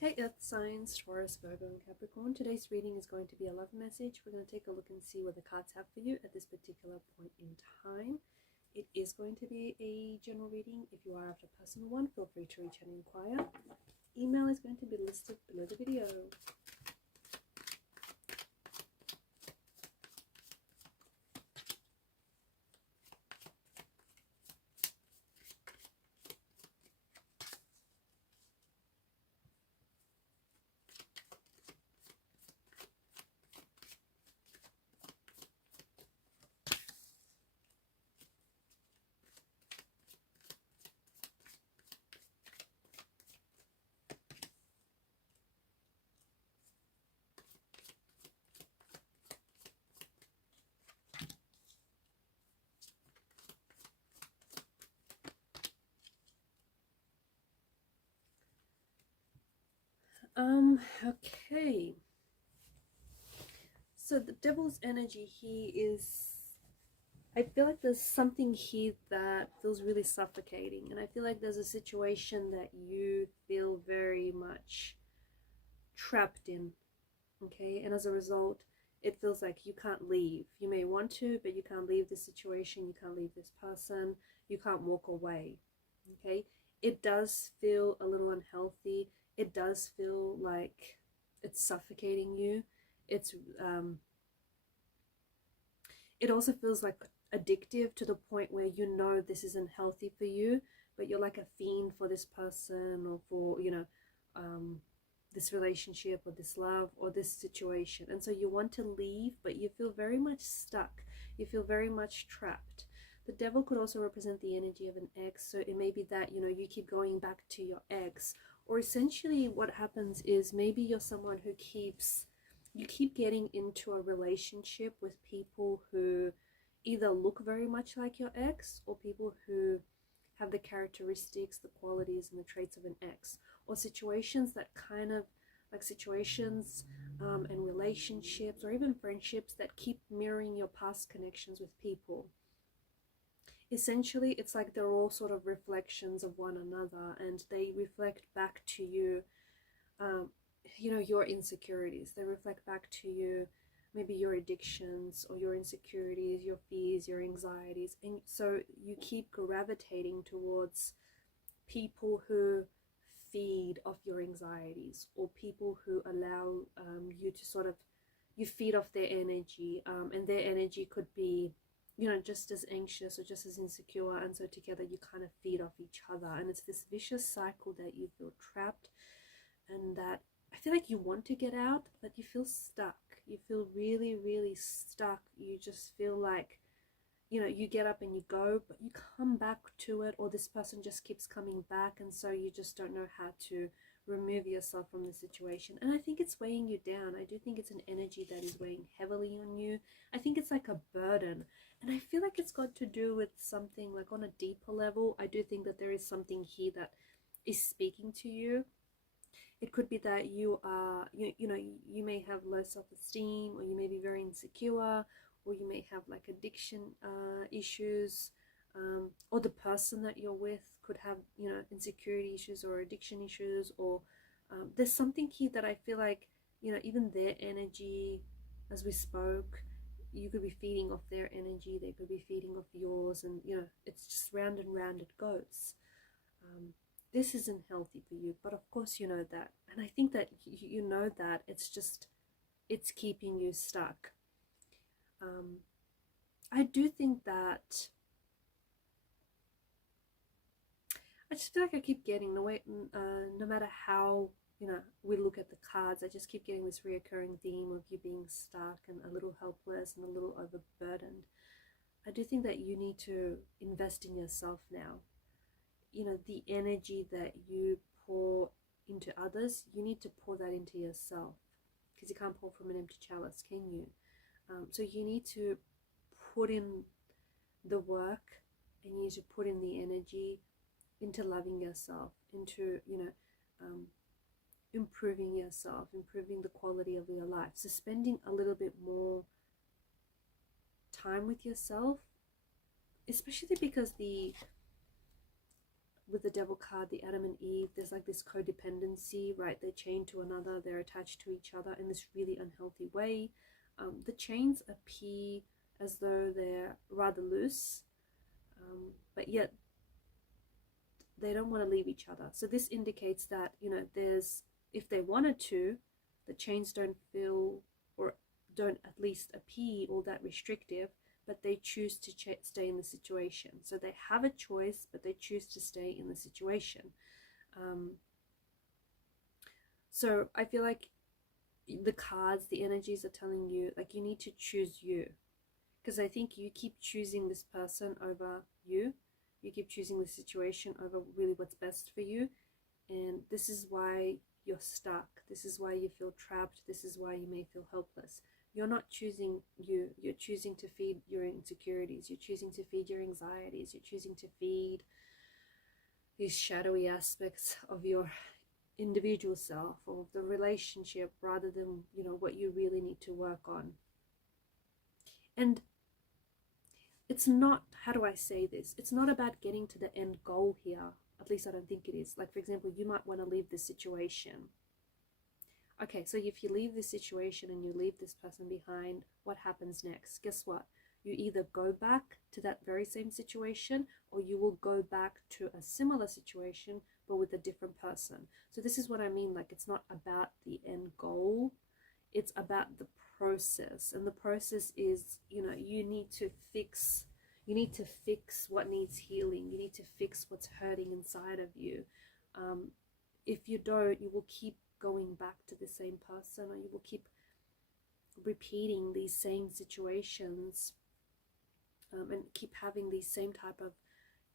Hey Earth signs, Taurus, Virgo and Capricorn. Today's reading is going to be a love message. We're going to take a look and see what the cards have for you at this particular point in time. It is going to be a general reading. If you are after a personal one, feel free to reach out and inquire. Email is going to be listed below the video. Okay. So the devil's energy here is, I feel like there's something here that feels really suffocating, and I feel like there's a situation that you feel very much trapped in, okay? And as a result, it feels like you can't leave. You may want to, but you can't leave this situation, you can't leave this person, you can't walk away, okay? It does feel a little unhealthy. It does feel like it's suffocating you. It also feels like addictive to the point where you know this isn't healthy for you, but you're like a fiend for this person or for, this relationship or this love or this situation. And so you want to leave, but you feel very much stuck. You feel very much trapped. The devil could also represent the energy of an ex. So it may be that, you keep going back to your ex, or essentially what happens is maybe you're someone who you keep getting into a relationship with people who either look very much like your ex, or people who have the characteristics, the qualities and the traits of an ex, or situations that kind of like situations and relationships or even friendships that keep mirroring your past connections with people. Essentially, it's like they're all sort of reflections of one another, and they reflect back to you, your insecurities. They reflect back to you maybe your addictions or your insecurities, your fears, your anxieties. And so you keep gravitating towards people who feed off your anxieties, or people who allow you to sort of, you feed off their energy, and their energy could be just as anxious or just as insecure, and so together you kind of feed off each other, and it's this vicious cycle that you feel trapped, and that I feel like you want to get out, but you feel stuck. You feel really, really stuck. You just feel like, you get up and you go, but you come back to it, or this person just keeps coming back, and so you just don't know how to remove yourself from the situation. And I think it's weighing you down. I do think it's an energy that is weighing heavily on you. I think it's like a burden, and I feel like it's got to do with something like on a deeper level. I do think that there is something here that is speaking to you. It could be that you are, you may have low self-esteem, or you may be very insecure, or you may have like addiction issues, or the person that you're with could have, insecurity issues or addiction issues, or there's something here that I feel like, even their energy, as we spoke, you could be feeding off their energy, they could be feeding off yours, and it's just round and round it goes. This isn't healthy for you, but of course you know that, and I think that you know that it's keeping you stuck. I do think that I just feel like I keep getting the way, no matter how we look at the cards, I just keep getting this reoccurring theme of you being stuck and a little helpless and a little overburdened. I do think that you need to invest in yourself now. The energy that you pour into others, you need to pour that into yourself, because you can't pour from an empty chalice, can you? So you need to put in the work, and you need to put in the energy into loving yourself, into improving yourself, improving the quality of your life. So spending a little bit more time with yourself, especially because the with the Devil card, the Adam and Eve, there's like this codependency, right? They're chained to another, they're attached to each other in this really unhealthy way. The chains appear as though they're rather loose, but yet they don't want to leave each other. So this indicates that, you know, there's, if they wanted to, the chains don't feel, or don't at least appear all that restrictive, but they choose to stay in the situation. So they have a choice, but they choose to stay in the situation. So I feel like the cards, the energies are telling you, like, you need to choose you. Because I think you keep choosing this person over you. You keep choosing the situation over really what's best for you. And this is why you're stuck. This is why you feel trapped. This is why you may feel helpless. You're not choosing you. You're choosing to feed your insecurities. You're choosing to feed your anxieties. You're choosing to feed these shadowy aspects of your individual self or the relationship, rather than, you know, what you really need to work on. And it's not, how do I say this? It's not about getting to the end goal here. At least I don't think it is. Like, for example, you might want to leave this situation. Okay, so if you leave this situation and you leave this person behind, what happens next? Guess what? You either go back to that very same situation, or you will go back to a similar situation, but with a different person. So this is what I mean. Like, it's not about the end goal. It's about the process. And the process is, you know, you need to fix what needs healing. You need to fix what's hurting inside of you. If you don't, you will keep going back to the same person, or you will keep repeating these same situations, and keep having these same type of,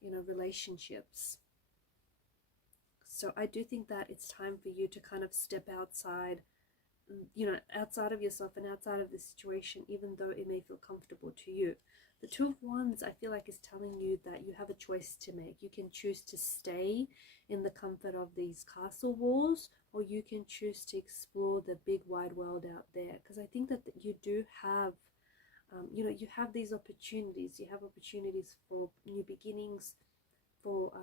you know, relationships. So I do think that it's time for you to kind of step outside, you know, outside of yourself and outside of the situation, even though it may feel comfortable to you. The Two of Wands, I feel like, is telling you that you have a choice to make. You can choose to stay in the comfort of these castle walls, or you can choose to explore the big wide world out there. Because I think that you do have, you know, you have these opportunities. You have opportunities for new beginnings, for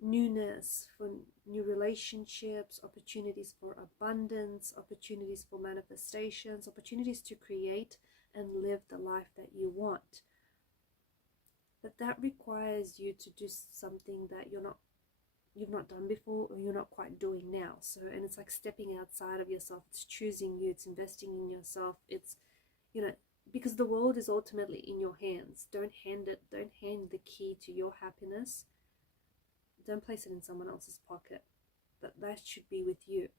newness, for new relationships, opportunities for abundance, opportunities for manifestations, opportunities to create and live the life that you want. But that requires you to do something that you've not done before, or you're not quite doing now. So, and it's like stepping outside of yourself. It's choosing you. It's investing in yourself. It's, you know, because the world is ultimately in your hands. Don't hand the key to your happiness. Don't place it in someone else's pocket. That should be with you.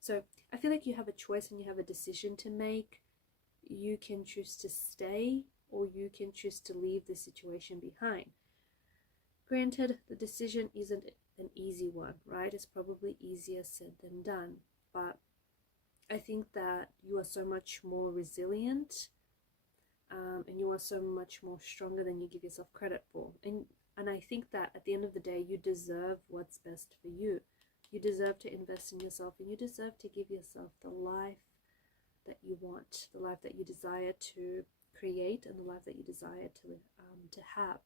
So I feel like you have a choice and you have a decision to make. You can choose to stay, or you can choose to leave the situation behind. Granted, the decision isn't an easy one, right? It's probably easier said than done. But I think that you are so much more resilient, and you are so much more stronger than you give yourself credit for. And I think that at the end of the day, you deserve what's best for you. You deserve to invest in yourself, and you deserve to give yourself the life that you want, the life that you desire to create, and the life that you desire to have.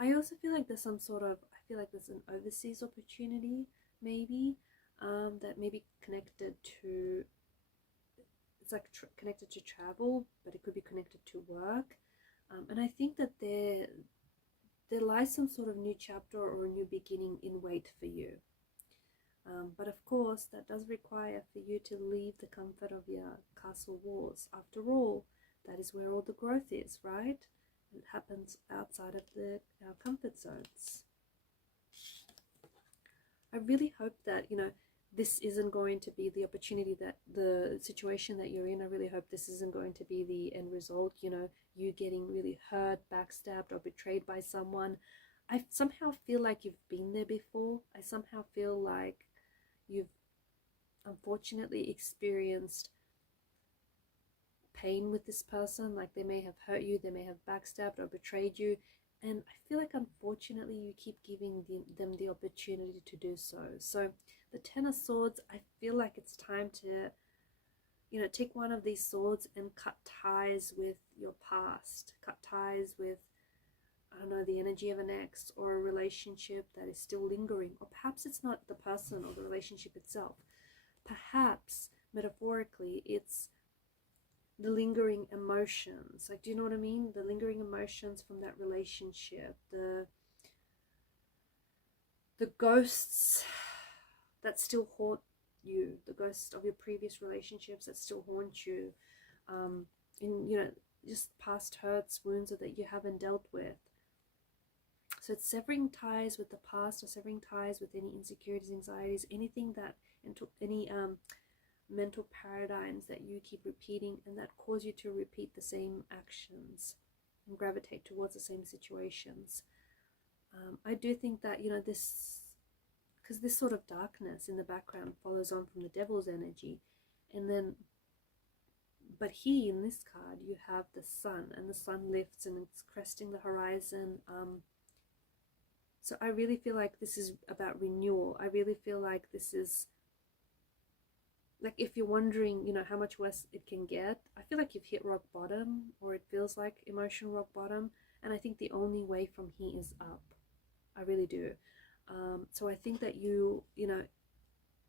I also feel like there's some sort of, I feel like there's an overseas opportunity, maybe, that may be connected to, it's like connected to travel, but it could be connected to work. And I think that there lies some sort of new chapter or a new beginning in wait for you. But of course, that does require for you to leave the comfort of your castle walls. After all, that is where all the growth is, right? It happens outside of our comfort zones. I really hope that, you know, this isn't going to be the opportunity, that the situation that you're in, I really hope this isn't going to be the end result, you know, you getting really hurt, backstabbed, or betrayed by someone. I somehow feel like you've been there before. I somehow feel like you've unfortunately experienced pain with this person. Like, they may have hurt you, they may have backstabbed or betrayed you, and I feel like unfortunately you keep giving them the opportunity to do so. So the Ten of Swords, I feel like it's time to, you know, take one of these swords and cut ties with your past, cut ties with I don't know, the energy of an ex or a relationship that is still lingering. Or perhaps it's not the person or the relationship itself. Perhaps, metaphorically, it's the lingering emotions. Like, do you know what I mean? The lingering emotions from that relationship. The ghosts that still haunt you. The ghosts of your previous relationships that still haunt you. In, you know, just past hurts, wounds that you haven't dealt with. So it's severing ties with the past, or severing ties with any insecurities, anxieties, anything that, any mental paradigms that you keep repeating and that cause you to repeat the same actions and gravitate towards the same situations. I do think that, you know, this, because this sort of darkness in the background follows on from the devil's energy, and then, but here in this card you have the sun, and the sun lifts and it's cresting the horizon. So I really feel like this is about renewal. I really feel like this is, like, if you're wondering, you know, how much worse it can get, I feel like you've hit rock bottom, or it feels like emotional rock bottom, and I think the only way from here is up. I really do. So I think that you know,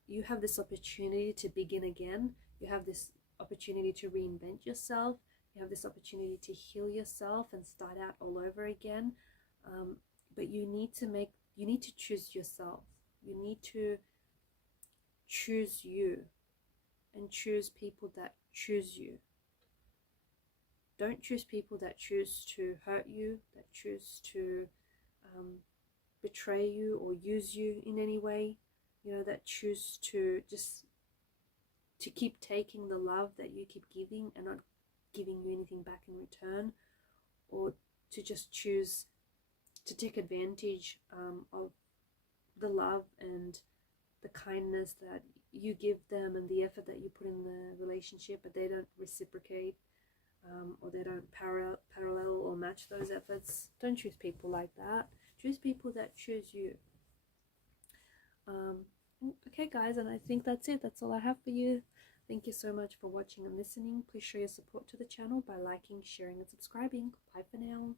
you have this opportunity to begin again. You have this opportunity to reinvent yourself. You have this opportunity to heal yourself and start out all over again. But you need to choose yourself. You need to choose you, and choose people that choose you. Don't choose people that choose to hurt you, that choose to betray you or use you in any way, you know, that choose to just to keep taking the love that you keep giving and not giving you anything back in return, or to just choose to take advantage of the love and the kindness that you give them and the effort that you put in the relationship, but they don't reciprocate, or they don't parallel or match those efforts. Don't choose people like that. Choose people that choose you. Okay guys, and I think that's it. That's all I have for you. Thank you so much for watching and listening. Please show your support to the channel by liking, sharing and subscribing. Bye for now.